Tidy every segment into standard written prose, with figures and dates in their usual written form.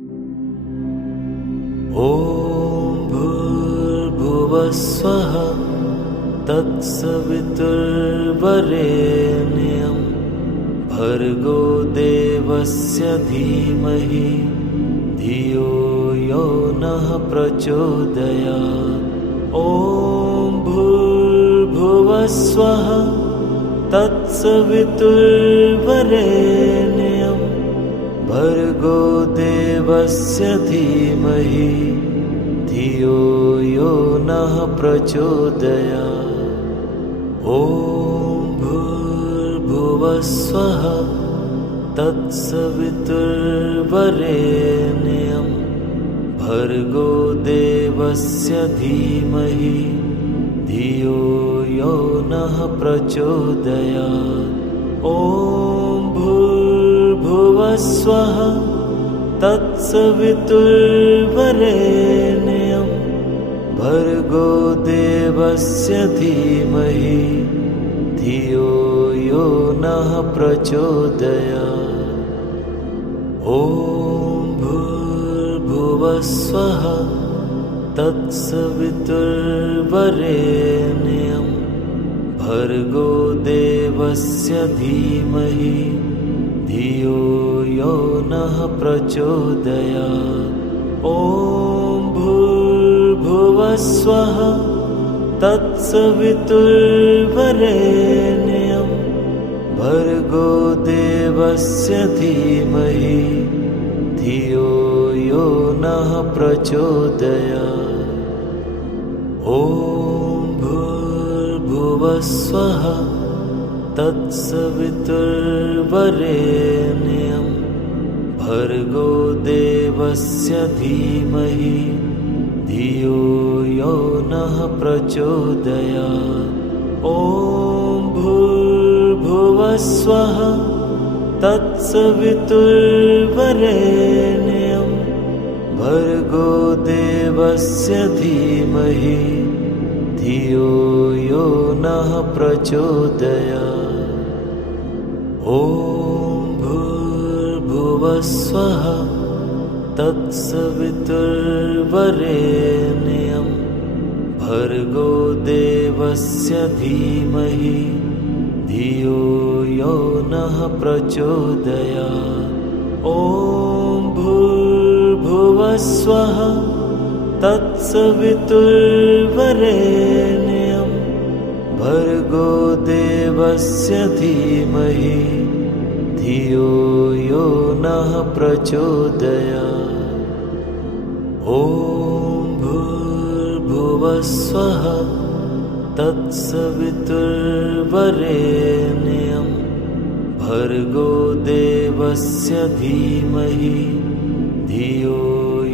ॐ भूर्भुवस्वः तत्सवितुर्वरेण्यं भर्गो देवस्य धीमहि धियो यो नः प्रचोदयात्। ॐ भूर्भुवस्वः तत्सवितुर्वरेण्यं भर्गो देवस्य धीमहि धियो यो नः प्रचोदयात्। ॐ भूर्भुवस्वः तत्सवितुर्वरेण्यं भर्गो देवस्य धीमहि धियो यो नः प्रचोदयात्। ॐ भूर्भुवस्वः तत्सवितुर्वरेण्यं भर्गो देवस्य धीमहि धियो यो नः प्रचोदयात्। ॐ भूर्भुवस्वः तत्सवितुर्वरेण्यं भर्गो देवस्य धीमहि धियो यो नः प्रचोदयात्। ॐ भूर्भुवस्वः तत्सवितुर्वरेण्यं भर्गो देवस्य धीमहि धियो यो नः प्रचोदयात्। ॐ भूर्भुवस्वः तत्सवितुर्वरेण्यं भर्गो देवस्य धीमहि धियो यो नः प्रचोदयात्। ॐ भूर्भुवस्वः तत्सवितुर्वरेण्यं भर्गो देवस्य धीमहि धियो यो नः प्रचोदयात्। ॐ भूर्भुवस्वः तत्सवितुर्वरेण्यं भर्गो देवस्य धीमहि धियो यो नः प्रचोदयात्। ॐ भूर्भुवस्वः तत्सवितुर्वरेण्यं भर्गो देवस्य धीमहि धियो यो नः प्रचोदयात्। ॐ भूर्भुवस्वः तत्सवितुर्वरेण्यं भर्गो देवस्य धीमहि धियो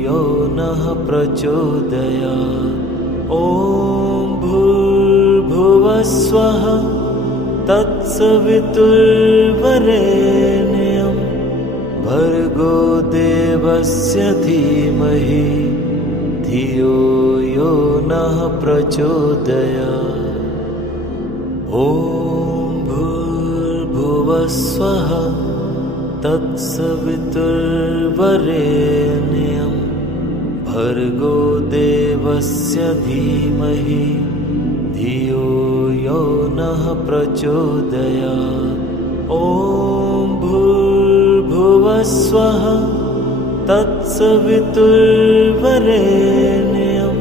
यो नः प्रचोदयात्। ॐ भूर्भुवस्वः तत्सवितुर्वरेण्यं भर्गो देवस्य धीमहि धियो यो नः प्रचोदयात्। ॐ भूर्भुवस्वः तत्सवितुर्वरेण्यं भर्गो देवस्य धीमहि धियो यो नः प्रचोदयात्। ॐ भूर्भुवस्वः तत्सवितुर्वरेण्यं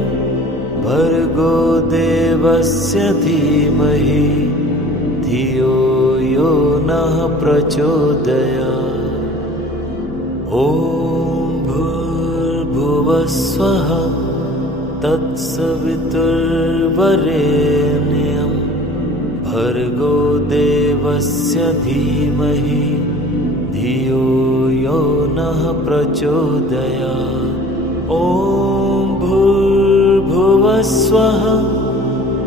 भर्गो देवस्य धीमहि धियो यो नः प्रचोदयात्। ॐ भूर्भुवस्वः तत्सवितुर्वरेण्यं भर्गो देवस्य धीमहि धियो यो नः प्रचोदयात्। ॐ भूर्भुवस्वः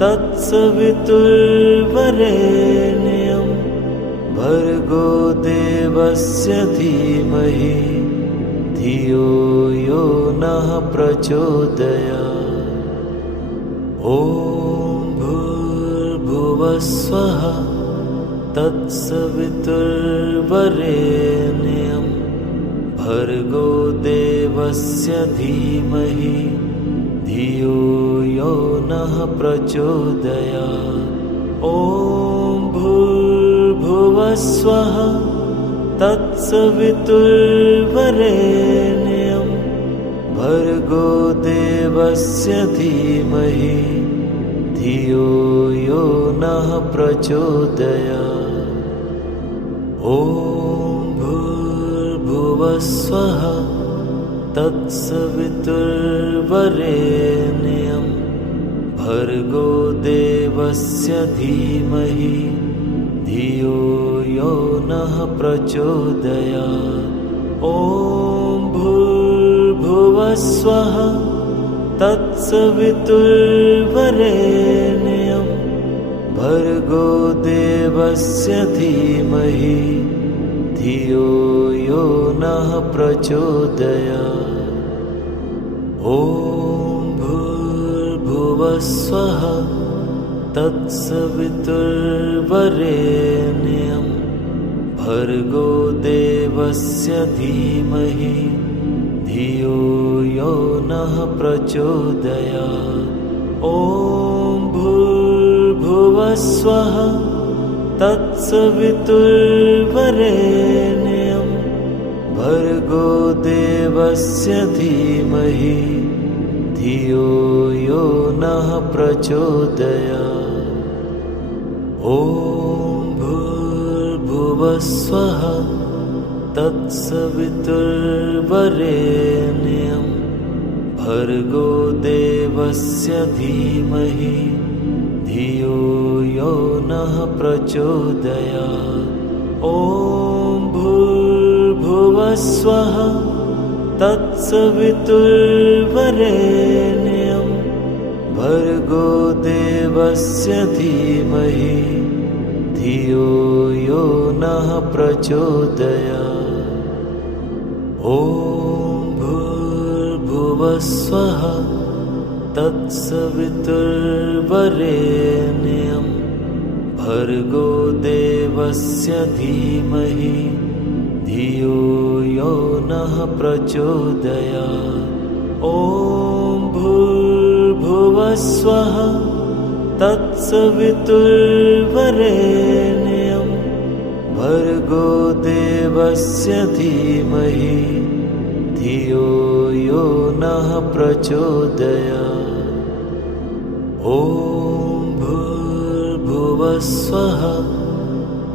तत्सवितुर्वरेण्यं भर्गो देवस्य धीमहि धियो यो नः प्रचोदयात्। ॐ भूर्भुवस्वः तत्सवितुर्वरेण्यं भर्गो देव देवस्य धीमहि धियो यो नः प्रचोदयात्। ॐ भूर्भुवस्वः तत्सवितुर्वरेण्यं भर्गो देवस्य धीमहि धियो यो नः प्रचोदयात्। ॐ भूर्भुवस्वः तत्सवितुर्वरेण्यं भर्गो देवस्य धीमहि धियो यो नः प्रचोदयात्। ॐ भूर्भुवस्वः तत्सवितुर्वरेण्यं भर्गो देवस्य धीमहि धियो यो नः प्रचोदयात्। ॐ भूर्भुवस्वः तत्सवितुर्वरेण्यं भर्गो देवस्य धीमहि धियो यो नः प्रचोदयात्। ॐ भूर्भुवस्वः तत्सवितुर्वरेण्यं भर्गो देवस्य धीमहि धियो यो नः प्रचोदयात्। ॐ भूर्भुवस्वः तत्सवितुर्वरेण्यं भर्गो देवस्य धीमहि धियो यो नः प्रचोदयात्। ॐ भूर्भुवस्वः तत्सवितुर्वरेण्यं भर्गो देवस्य धीमहि धियो यो नः प्रचोदयात्। ॐ भूर्भुवस्वः तत्सवितुर्वरेण्यं भर्गो देवस्य धीमहि धियो यो नः प्रचोदयात्। ॐ भूर्भुवस्वः तत्सवितुर्वरेण्यं भर्गो देवस्य धीमहि धियो यो नः प्रचोदयात्। ॐ भूर्भुवस्वः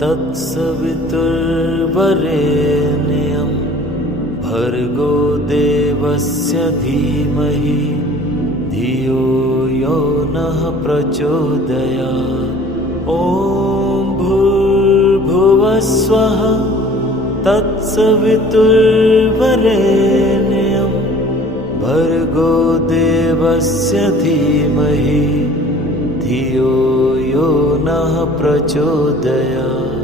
तत्सवितुर्वरेण्यं भर्गो देवस्य धीमहि धियो यो नः प्रचोदयात्। ॐ भूर्भुवस्वः तत्सवितुर्वरेण्यं भर्गो देवस्य धीमहि धियो यो नः प्रचोदयात्।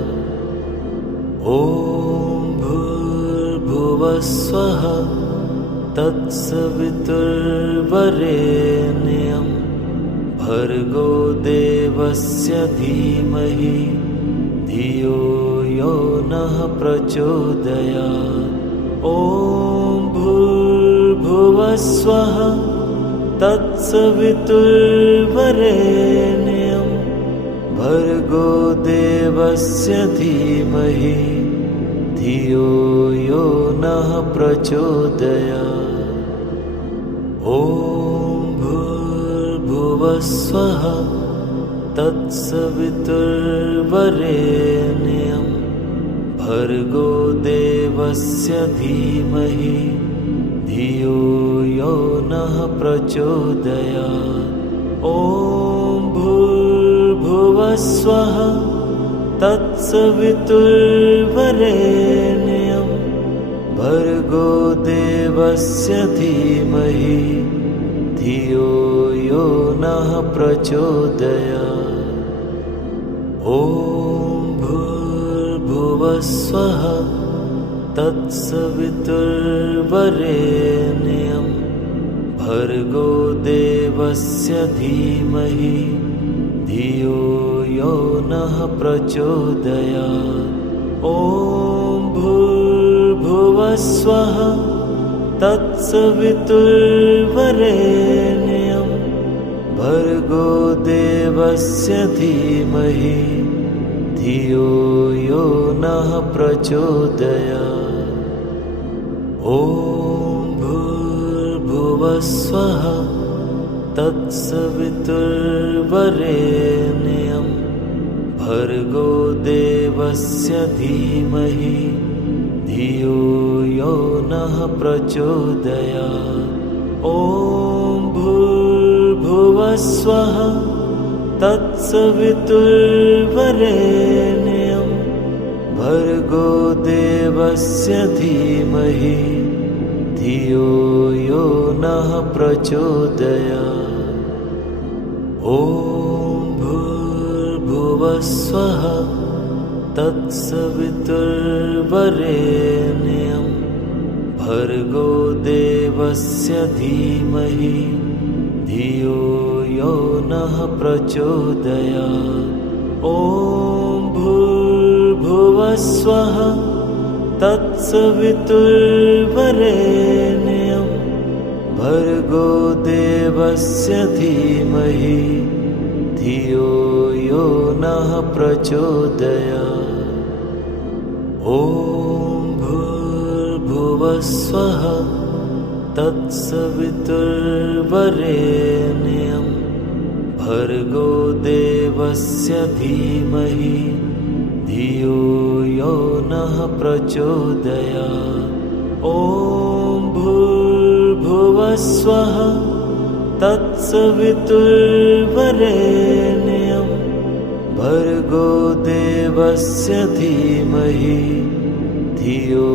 ॐ भूर्भुवस्वः तत्सवितुर्वरेण्यं भर्गो देवस्य धीमहि धियो यो नः प्रचोदयात्। ॐ भूर्भुवस्वः तत्सवितुर्वरेण्यं भर्गो देवस्य धीमहि धियो यो नः प्रचोदयात्। ॐ भूर्भुवस्वः तत्सवितुर्वरेण्यं भर्गो देवस्य धीमहि धियो यो नः प्रचोदयात्। ॐ भूर्भुवस्वः तत्सवितुर्वरेण्यं भर्गो देवस्य धीमहि धियो यो नः प्रचोदयात्। ॐ भूर्भुवस्वः तत्सवितुर्वरेण्यं भर्गो देवस्य धीमहि धियो यो नः प्रचोदयात्। ॐ भूर्भुवस्वः तत्सवितुर्वरेण्यं भर्गो देवस्य धीमहि धियो यो नः प्रचोदयात्। ॐ भूर्भुवस्वः तत्सवितुर्वरेण्यं भर्गो देवस्य धीमहि धियो यो नः प्रचोदयात्। ॐ भूर्भुवस्वः तत्सवितुर्वरेण्यं भर्गो देवस्य धीमहि धियो यो नः प्रचोदयात्। ॐ भूर्भुवस्वः तत्सवितुर्वरेण्यं भर्गो देवस्य धीमहि धियो यो नः प्रचोदयात्। ॐ भूर्भुवस्वः तत्सवितुर्वरेण्यं भर्गो देवस्य धीमहि धियो यो नः प्रचोदयात्। ॐ भूर्भुवस्वः तत्सवितुर्वरेण्यं भर्गो देवस्य धीमहि धियो यो नः प्रचोदयात्। ॐ भूर्भुवस्वः तत्सवितुर्वरेण्यं भर्गो देवस्य धीमहि धियो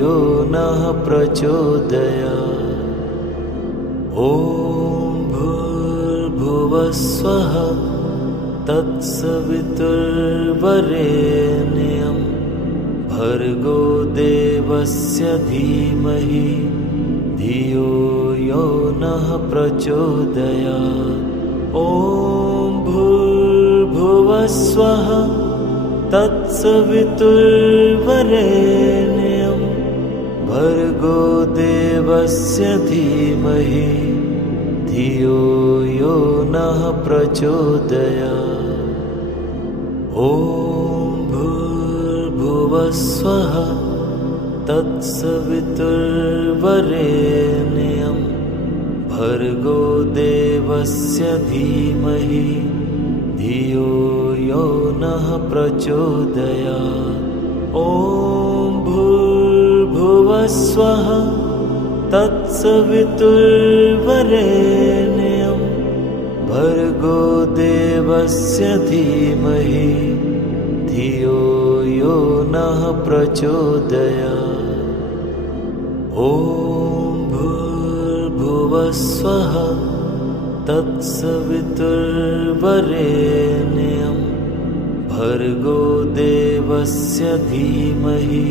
यो नः प्रचोदयात्। ॐ भूर्भुवस्वः तत्सवितुर्वरेण्यं भर्गो देवस्य धीमहि धियो यो नः प्रचोदयात्। ॐ भूर्भुवस्वः तत्सवितुर्वरेण्यं भर्गो देवस्य धीमहि धियो यो नः प्रचोदयात्। ॐ भूर्भुवस्वः तत्सवितुर्वरेण्यं भर्गो देवस्य धीमहि धियो यो नः प्रचोदयात्। ॐ भूर्भुवस्वः तत्सवितुर्वरेण्यं भर्गो देवस्य धीमहि धियो यो नः प्रचोदयात्। ॐ भूर्भुवस्वः तत्सवितुर्वरेण्यं भर्गो देवस्य धीमहि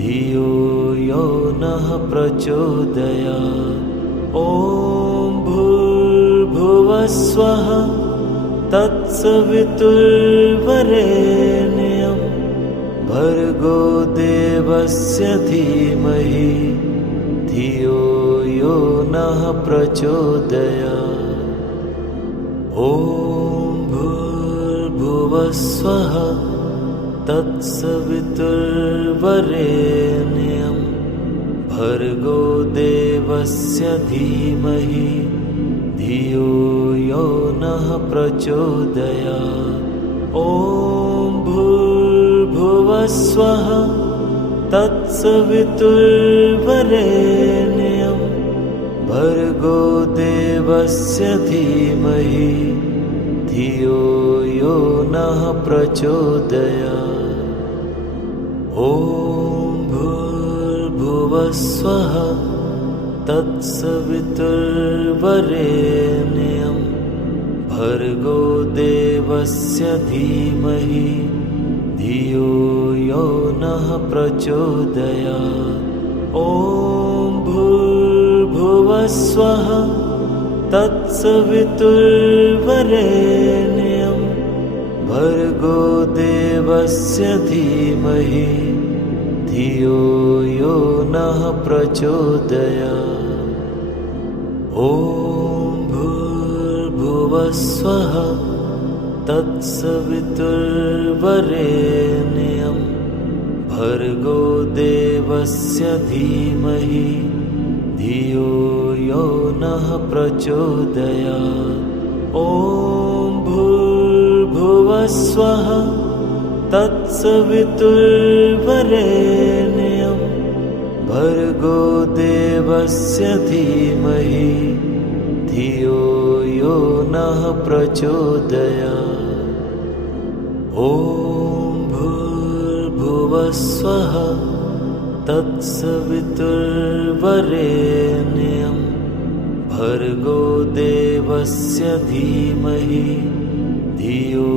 धियो यो नः प्रचोदयात्। ॐ भूर्भुवस्वः तत्सवितुर्वरेण्यं भर्गो देवस्य धीमहि धियो यो नः प्रचोदयात्। ॐ भूर्भुवस्वः तत्सवितुर्वरेण्यं भर्गो देवस्य धीमहि धियो यो नः प्रचोदयात्। ॐ भूर्भुवस्वः तत्सवितुर्वरेण्यं भर्गो देवस्य धीमहि धियो यो नः प्रचोदयात्। ॐ भूर्भुवस्वः तत्सवितुर्वरेण्यं भर्गो देवस्य धीमहि धियो यो नः प्रचोदयात्। ॐ भूर्भुवस्वः तत्सवितुर्वरेण्यं भर्गो देवस्य धीमहि धियो यो नः प्रचोदयात्। ॐ भूर्भुवस्वः तत्सवितुर्वरेण्यं भर्गो देवस्य धीमहि धियो यो नः प्रचोदयात्। ॐ भूर्भुवस्वः तत्सवितुर्वरेण्यं भर्गो देवस्य धीमहि धियो यो नः प्रचोदयात्। ॐ भूर्भुवस्वः तत्सवितुर्वरेण्यं भर्गो देवस्य धीमहि धियो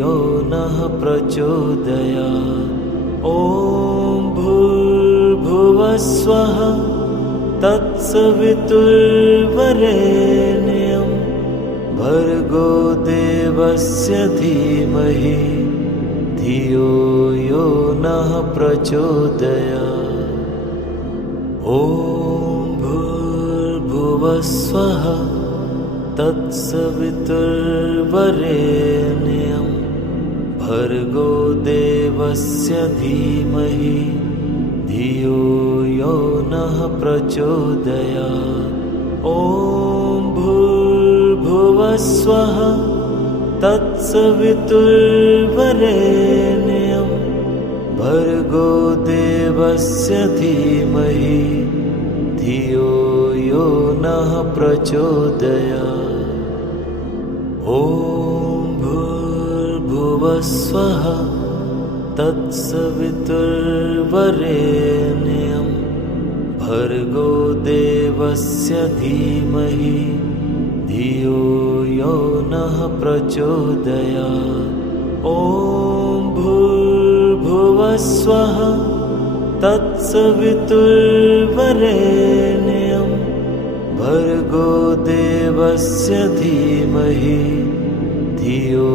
यो नः प्रचोदयात्। ॐ भूर्भुवस्वः तत्सवितुर्वरेण्यं भर्गो देवस्य धीमहि धियो यो नः प्रचोदयात्। ॐ भूर्भुवस्वः तत्सवितुर्वरेण्यं भर्गो देवस्य धीमहि धियो यो नः प्रचोदयात्। ॐ भूर्भुवस्वः तत्सवितुर्वरेण्यं भर्गो देवस्य धीमहि धियो यो नः प्रचोदयात्। ॐ भूर्भुवस्वः तत्सवितुर्वरेण्यं भर्गो देवस्य धीमहि धियो यो नः प्रचोदयात्। ॐ भूर्भुवस्वः तत्सवितुर्वरेण्यं भर्गो देवस्य धीमहि धियो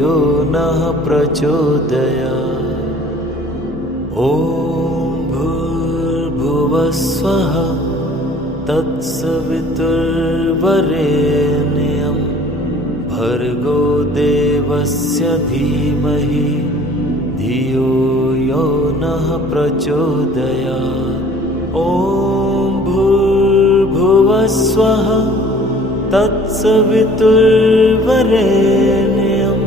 यो नः प्रचोदयात्। ॐ भूर्भुवस्वः तत्सवितुर्वरेण्यं भर्गो देवस्य धीमहि धियो यो नः प्रचोदयात्। ॐ भूर्भुवस्वः तत्सवितुर्वरेण्यं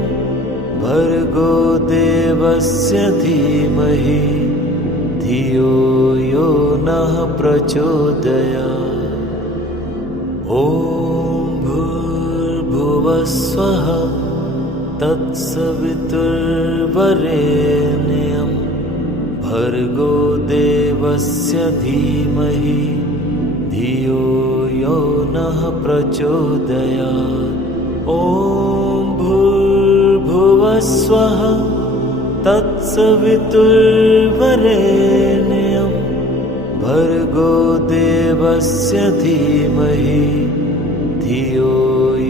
भर्गो देवस्य धीमहि धियो यो नः प्रचोदयात्। ॐ भूर्भुवस्वः तत्सवितुर्वरेण्यं भर्गो देवस्य धीमहि धियो यो नः प्रचोदयात्। ॐ भूर्भुवस्वः तत्सवितुर्वरेण्यं भर्गो देवस्य धीमहि धियो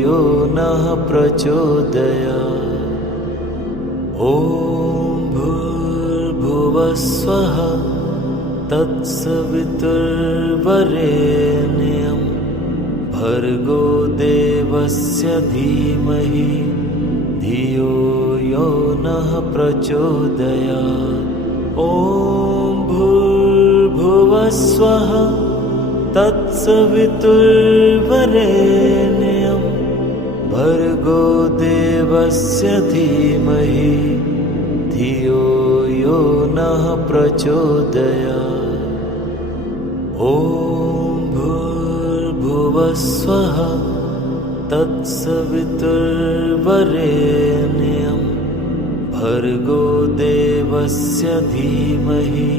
यो नः प्रचोदयात्। ॐ भूर्भुवस्वः तत्सवितुर्वरेण्यं भर्गो देवस्य धीमहि धियो यो नः प्रचोदयात्। ॐ भूर्भुवस्वः तत्सवितुर्वरेण्यं भर्गो देवस्य धीमहि धियो यो नः प्रचोदयात्। ॐ भूर्भुवस्वः तत्सवितुर्वरेण्यं भर्गो देवस्य धीमहि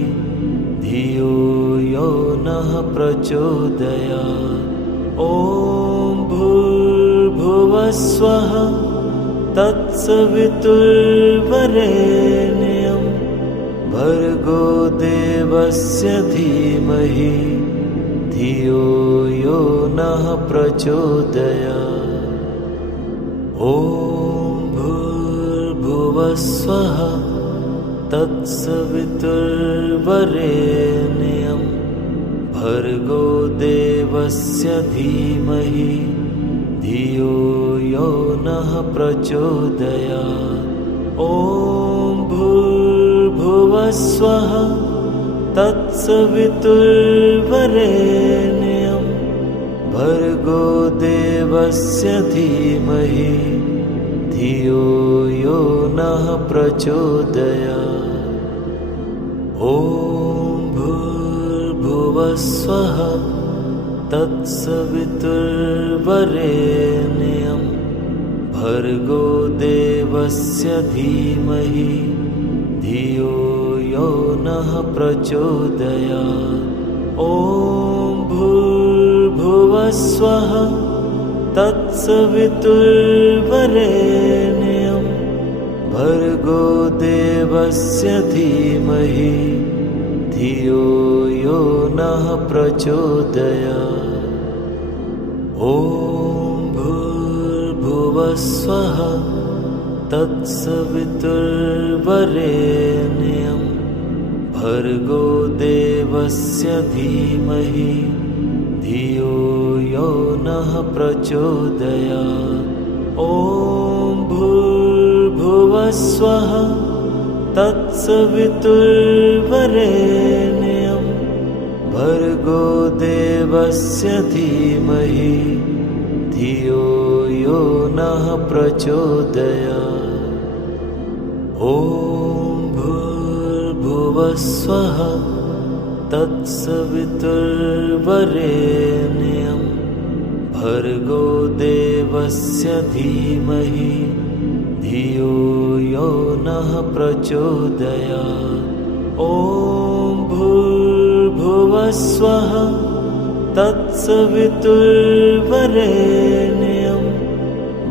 धियो यो नः प्रचोदयात्। ॐ भूर्भुवस्वः तत्सवितुर्वरेण्यं भर्गो देवस्य धीमहि धियो यो नः प्रचोदयात्। ॐ भूर्भुवस्वः तत्सवितुर्वरेण्यं भर्गो देवस्य धीमहि धियो यो नः प्रचोदयात्। ॐ भूर्भुवस्वः तत्सवितुर्वरेण्यं भर्गो देवस्य धीमहि धियो यो नः प्रचोदयात्। ॐ भूर्भुवस्वः तत्सवितुर्वरेण्यं भर्गो देवस्य धीमहि धियो यो नः प्रचोदयात्। ॐ भूर्भुवस्वः तत्सवितुर्वरेण्यं भर्गो देवस्य धीमहि धियो यो नः प्रचोदयात्। ॐ भूर्भुवस्वः तत्सवितुर्वरेण्यं भर्गो देवस्य धीमहि धियो यो नः प्रचोदयात्। ॐ भूर्भुवस्वः तत्सवितुर्वरेण्यं भर्गो देवस्य धीमहि धियो यो नः प्रचोदयात्। ॐ भूर्भुवस्वः तत्सवितुर्वरेण्यं भर्गो देवस्य धीमहि धियो यो नः प्रचोदयात्। ॐ भूर्भुवस्वः तत्सवितुर्वरेण्यं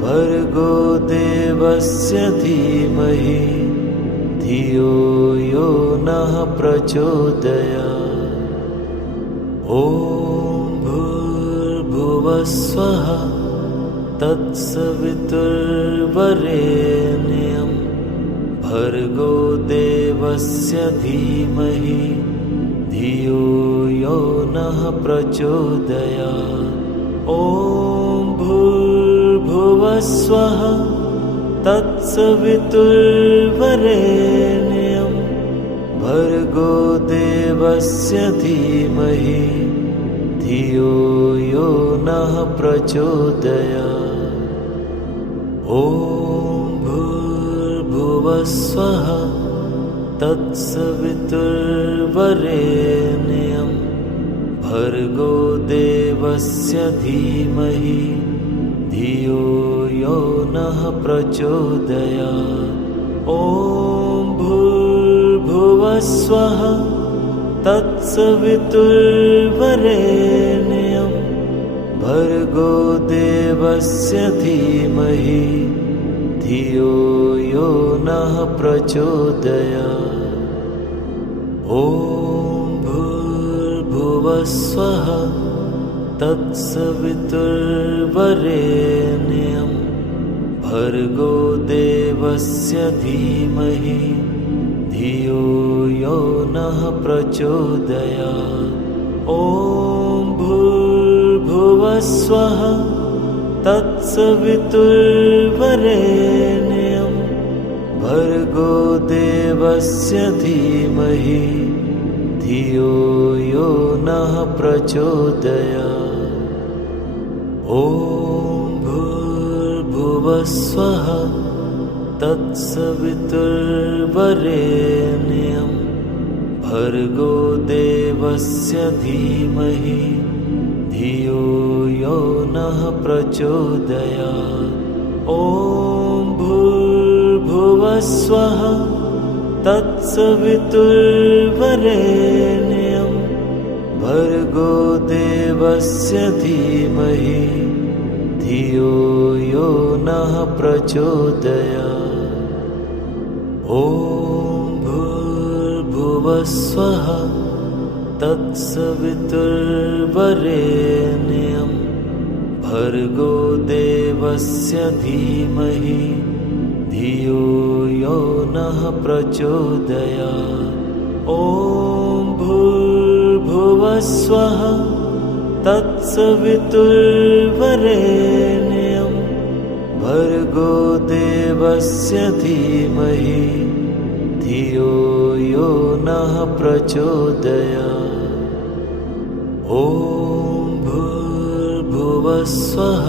भर्गो देवस्य धीमहि धियो यो नः प्रचोदयात्। ॐ भूर्भुवस्वः तत्सवितुर्वरेण्यं भर्गो देवस्य धीमहि धियो यो नः प्रचोदयात्। ॐ भूर्भुवस्वः तत्सवितुर्वरेण्यं भर्गो देवस्य धीमहि धियो यो नः प्रचोदयात्। ॐ भूर्भुवस्वः तत्सवितुर्वरेण्यं भर्गो देवस्य धीमहि धियो यो नः प्रचोदयात्। ॐ भूर्भुवस्वः तत्सवितुर्वरेण्यं भर्गो देवस्य धीमहि धियो यो नः प्रचोदयात्। ॐ भूर्भुवस्वः तत्सवितुर्वरेण्यं भर्गो देवस्य धीमहि धियो यो नः प्रचोदयात्। ॐ भूर्भुवस्वः तत्सवितुर्वरेण्यं भर्गो देवस्य धीमहि धियो यो नः प्रचोदयात्। ॐ भूर्भुवस्वः तत्सवितुर्वरेण्यं भर्गो देवस्य धीमहि धियो यो नः प्रचोदयात्। ॐ भूर्भुवस्वः तत्सवितुर्वरेण्यं भर्गो देवस्य धीमहि धियो यो नः प्रचोदयात्। ॐ भूर्भुवस्वः तत्सवितुर्वरेण्यं भर्गो देवस्य धीमहि धियो यो नः प्रचोदयात्। ॐ भूर्भुवस्वः तत्सवितुर्वरेण्यं भर्गो देवस्य धीमहि धियो यो नः प्रचोदयात्। ॐ भूर्भुवस्वः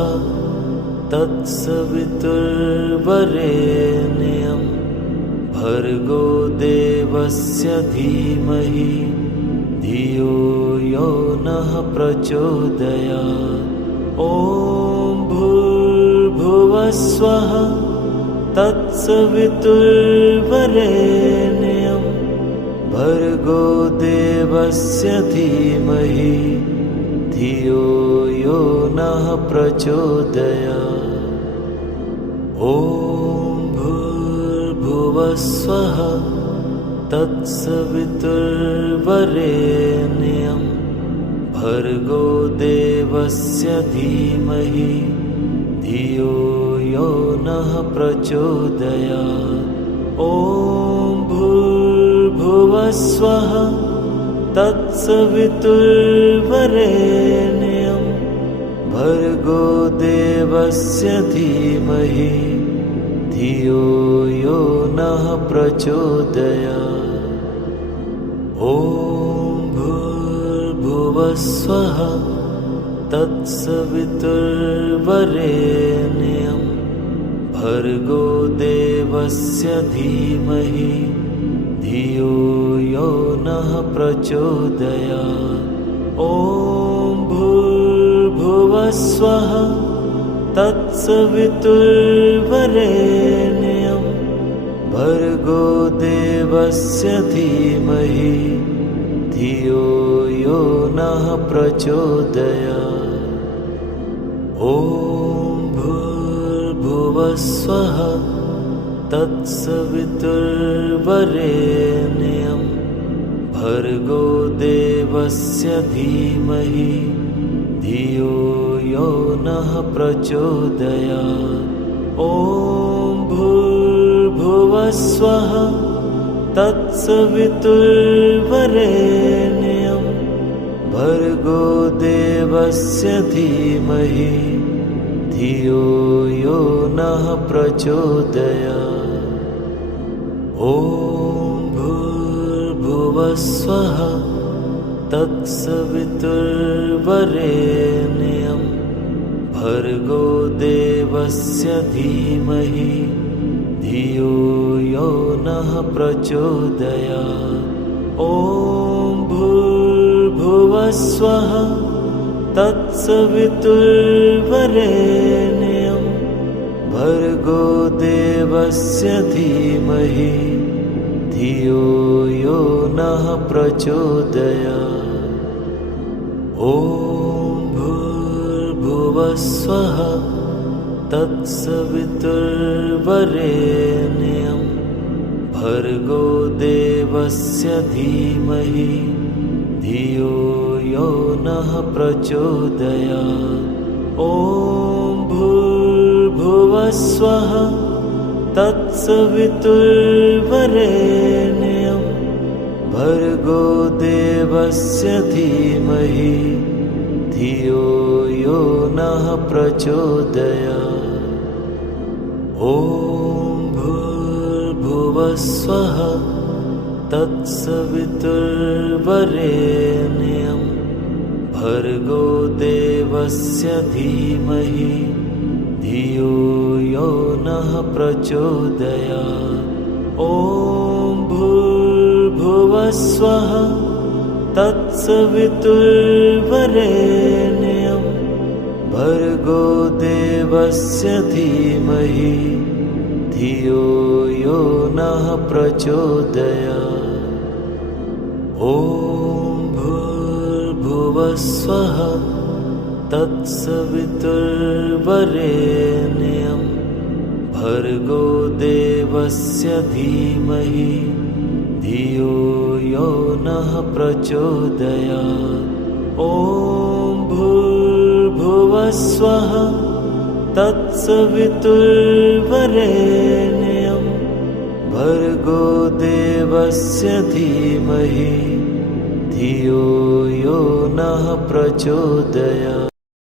तत्सवितुर्वरेण्यं भर्गो देवस्य धीमहि धियो यो नः प्रचोदयात्। ॐ भूर्भुवस्वः तत्सवितुर्वरेण्यं भर्गो देवस्य धीमहि धियो यो नः प्रचोदयात्। ॐ भूर्भुवस्वः तत्सवितुर्वरेण्यं भर्गो देवस्य धीमहि धियो यो नः प्रचोदयात्। ॐ भूर्भुवस्वः तत्सवितुर्वरेण्यं भर्गो देवस्य धीमहि धियो यो नः प्रचोदयात्। ॐ भूर्भुवस्वः तत्सवितुर्वरेण्यं भर्गो देवस्य धीमहि धियो यो नः प्रचोदयात्। ॐ भूर्भुवस्वः तत्सवितुर्वरेण्यं भर्गो देवस्य धीमहि धियो यो नः प्रचोदयात्। ॐ भूर्भुवस्वः तत्सवितुर्वरेण्यं भर्गो देवस्य धीमहि धियो यो नः प्रचोदयात्। ॐ भूर्भुवस्वः तत्सवितुर्वरेण्यं भर्गो देवस्य धीमहि धियो यो नः प्रचोदयात्। ॐ भूर्भुवस्वः तत्सवितुर्वरेण्यं भर्गो देवस्य धीमहि धियो यो नः प्रचोदयात्। ॐ भूर्भुवस्वः तत्सवितुर्वरेण्यं भर्गो देवस्य धीमहि धियो यो नः प्रचोदयात्। ॐ भूर्भुवस्वः तत्सवितुर्वरेण्यं भर्गो देवस्य धीमहि धियो यो नः प्रचोदयात्। ॐ भूर्भुवस्वः तत्सवितुर्वरेण्यं भर्गो देवस्य धीमहि धियो यो नः प्रचोदयात्। ॐ भूर्भुवस्वः तत्सवितुर्वरेण्यं भर्गो देवस्य धीमहि धियो यो नः प्रचोदयात्। ॐ भूर्भुवस्वः तत्सवितुर्वरेण्यं भर्गो देवस्य धीमहि धियो यो नः प्रचोदयात्। ॐ भूर्भुवस्वः तत्सवितुर्वरेण्यं भर्गो देवस्य धीमहि धियो यो नः प्रचोदयात्। ॐ भूर्भुवस्वः तत्सवितुर्वरेण्यं भर्गो देवस्य धीमहि धियो यो नः प्रचोदयात्।